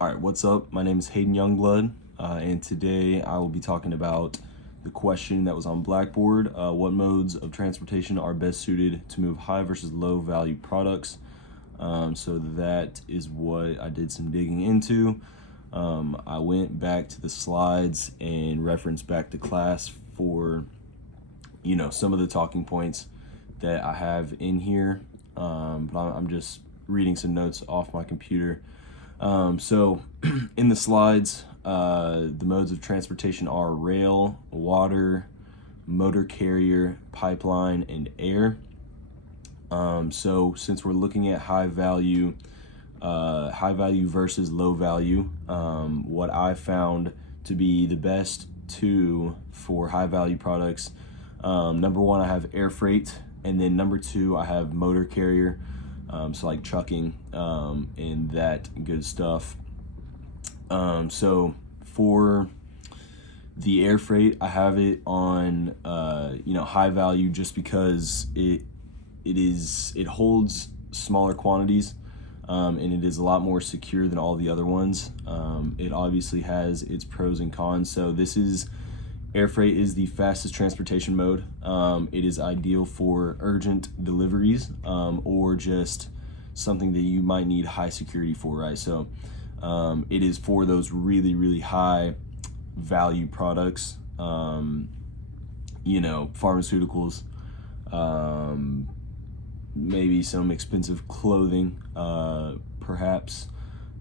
All right, what's up? My name is Hayden Youngblood, and today I will be talking about the question that was on Blackboard. What modes of transportation are best suited to move high versus low value products? So that is what I did some digging into. I went back to the slides and referenced back to class for, some of the talking points that I have in here. But I'm just reading some notes off my computer. So in the slides, the modes of transportation are rail, water, motor carrier, pipeline, and air. So since we're looking at high value versus low value, what I found to be the best two for high value products, number one, I have air freight, and then number two, I have motor carrier. So like trucking and that good stuff. So for the air freight, I have it on high value just because it holds smaller quantities, and it is a lot more secure than all the other ones. It obviously has its pros and cons. So air freight is the fastest transportation mode. It is ideal for urgent deliveries, or just something that you might need high security for, right? So it is for those really, really high value products, pharmaceuticals, maybe some expensive clothing, perhaps.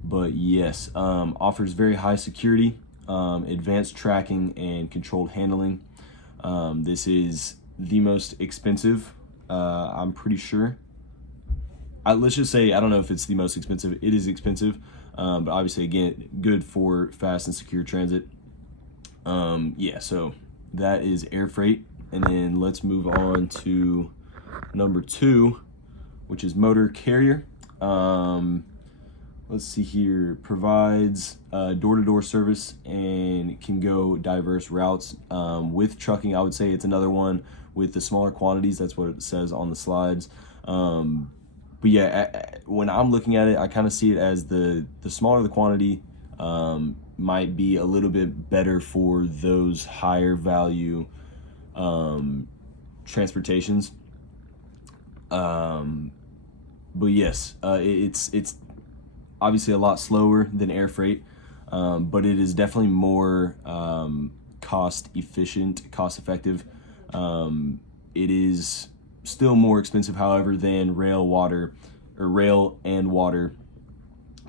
But yes, offers very high security, advanced tracking, and controlled handling. This is the most expensive, I'm pretty sure. Let's just say, I don't know if it's the most expensive. It is expensive, but obviously, again, good for fast and secure transit. So that is air freight. And then let's move on to number two, which is motor carrier. Let's see here, provides door-to-door service and can go diverse routes. With trucking, I would say it's another one with the smaller quantities. That's what it says on the slides. But yeah, when I'm looking at it, I kind of see it as the smaller the quantity, might be a little bit better for those higher value transportations. But yes, it's obviously a lot slower than air freight, but it is definitely more cost effective. It is still more expensive, however, than rail and water,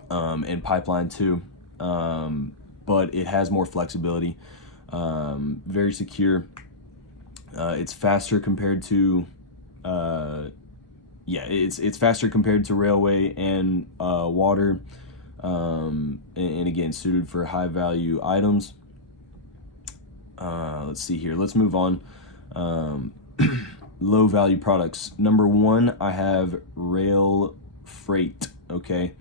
and pipeline too. But it has more flexibility, very secure. It's faster compared to it's faster compared to railway and water, and again, suited for high value items. Let's see here. Let's move on. Low value products. Number one, I have rail freight. Okay.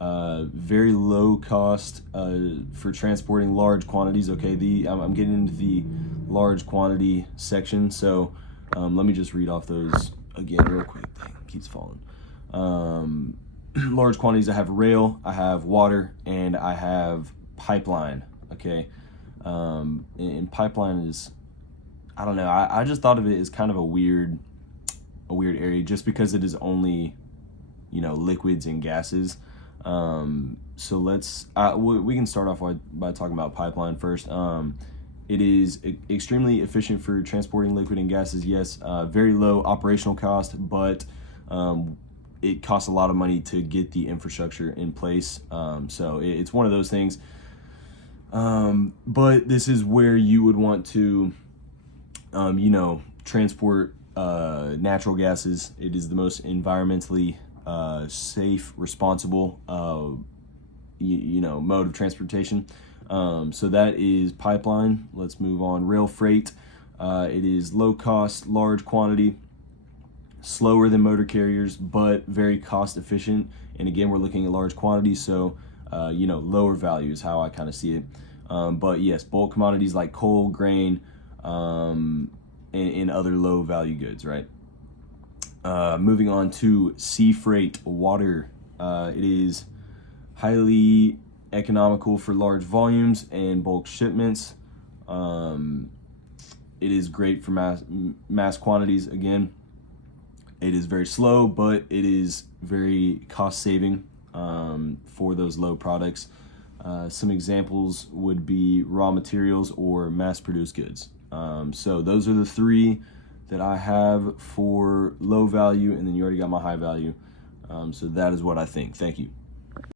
Very low cost for transporting large quantities. Okay, I'm getting into the large quantity section, so let me just read off those again real quick. Dang, keeps falling. Large quantities, I have rail, I have water, and I have pipeline. Okay, and pipeline is, I don't know, I just thought of it as kind of a weird area, just because it is only liquids and gases. So we can start off by talking about pipeline first. It is extremely efficient for transporting liquid and gases. Yes, very low operational cost, but it costs a lot of money to get the infrastructure in place. So it's one of those things. But this is where you would want to, transport natural gases. It is the most environmentally safe, responsible, mode of transportation. So that is pipeline. Let's move on. Rail freight. It is low cost, large quantity, slower than motor carriers, but very cost efficient. And again, we're looking at large quantities, so lower value is how I kind of see it. But yes, bulk commodities like coal, grain, and other low value goods, right? Moving on to sea freight, water. It is highly economical for large volumes and bulk shipments. It is great for mass quantities. Again, it is very slow, but it is very cost saving for those low products. Some examples would be raw materials or mass produced goods. So those are the three that I have for low value, and then you already got my high value. So that is what I think. Thank you.